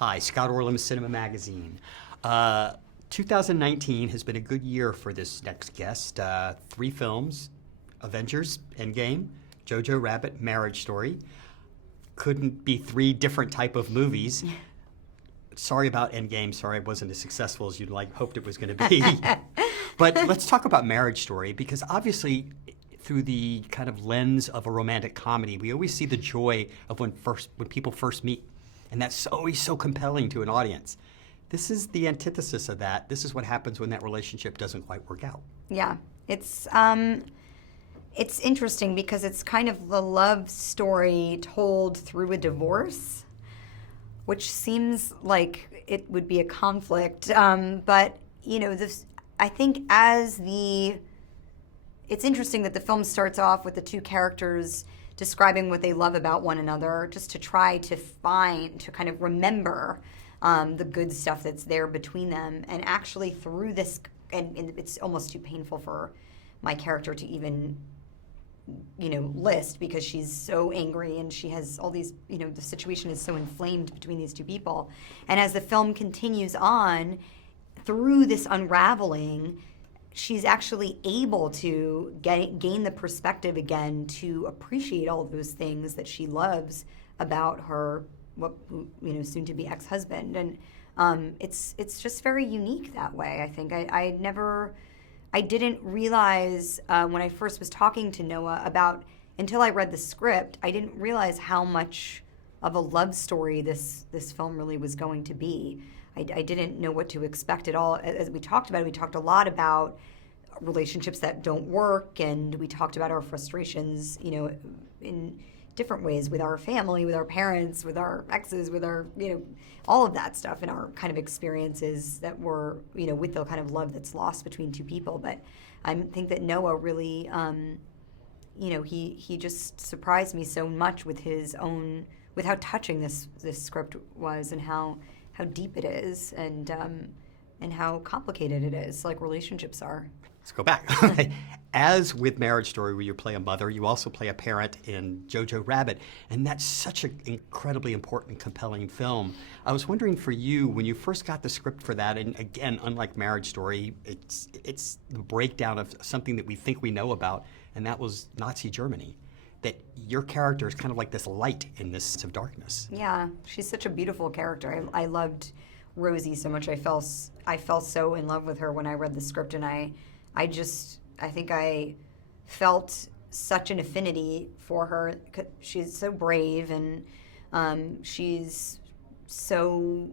Hi, Scott Orland, Cinema Magazine. 2019 has been a good year for this next guest. 3 films, Avengers, Endgame, Jojo Rabbit, Marriage Story. Couldn't be 3 different type of movies. Sorry about Endgame. Sorry it wasn't as successful as you'd hoped it was going to be. But let's talk about Marriage Story, because obviously through the kind of lens of a romantic comedy, we always see the joy of when people first meet. And that's always so compelling to an audience. This is the antithesis of that. This is what happens when that relationship doesn't quite work out. Yeah, it's interesting because it's kind of the love story told through a divorce, which seems like it would be a conflict. But I think it's interesting that the film starts off with the 2 characters describing what they love about one another, just to try to kind of remember the good stuff that's there between them. And actually through this, and it's almost too painful for my character to even, list, because she's so angry and she has all these, the situation is so inflamed between these 2 people. And as the film continues on, through this unraveling, she's actually able to gain the perspective again to appreciate all of those things that she loves about her, soon to be ex-husband, and it's just very unique that way. I think I didn't realize when I first was talking to Noah until I read the script, I didn't realize how much of a love story this film really was going to be. I didn't know what to expect at all. As we talked about it, we talked a lot about relationships that don't work, and we talked about our frustrations, in different ways with our family, with our parents, with our exes, with our, all of that stuff, and our kind of experiences that were, with the kind of love that's lost between 2 people. But I think that Noah really, he just surprised me so much with with how touching this script was, and how deep it is, and how complicated it is, like relationships are. Let's go back. As with Marriage Story, where you play a mother, you also play a parent in Jojo Rabbit, and that's such an incredibly important, compelling film. I was wondering for you, when you first got the script for that, and again, unlike Marriage Story, it's the breakdown of something that we think we know about, and that was Nazi Germany. That your character is kind of like this light in this of darkness. Yeah, she's such a beautiful character. I loved Rosie so much. I fell so in love with her when I read the script, and I think I felt such an affinity for her. She's so brave, and she has so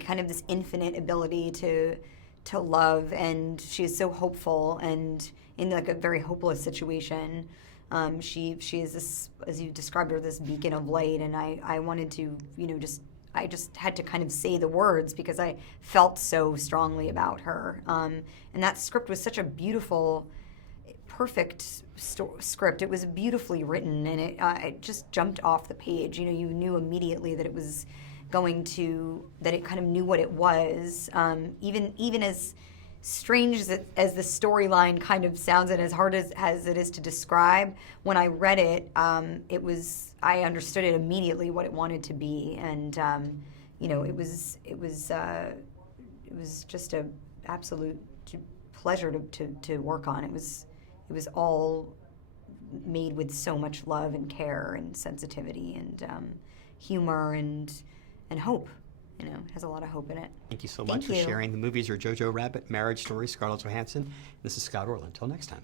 kind of this infinite ability to love, and she is so hopeful, and in like a very hopeless situation. She is this, as you described her, this beacon of light, and I wanted to, I just had to kind of say the words because I felt so strongly about her. And that script was such a beautiful, perfect script. It was beautifully written, and it just jumped off the page. You knew immediately that it was that it kind of knew what it was, even as strange as the storyline kind of sounds, and as hard as it is to describe. When I read it, I understood it immediately what it wanted to be, and it was just a absolute pleasure to work on. It was all made with so much love and care and sensitivity and humor and hope. It has a lot of hope in it. Thank you so much for sharing. The movies are Jojo Rabbit, Marriage Story, Scarlett Johansson. This is Scott Orland. Until next time.